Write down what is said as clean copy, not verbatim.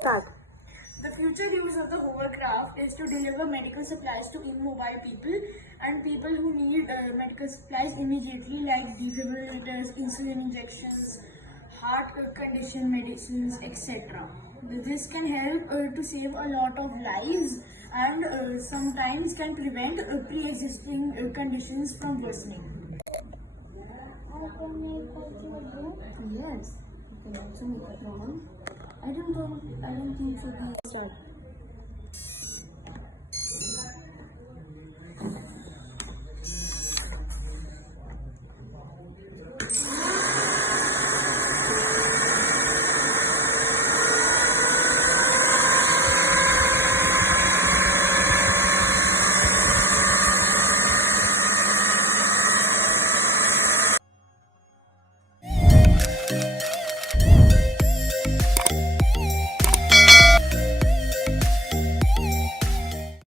Start. The future use of the hovercraft is to deliver medical supplies to immobile people and people who need medical supplies immediately, like defibrillators, insulin injections, heart condition medicines, etc. This can help to save a lot of lives and sometimes can prevent pre-existing conditions from worsening. How can I help you again? Yes, you can also make a problem. I don't think so. We start.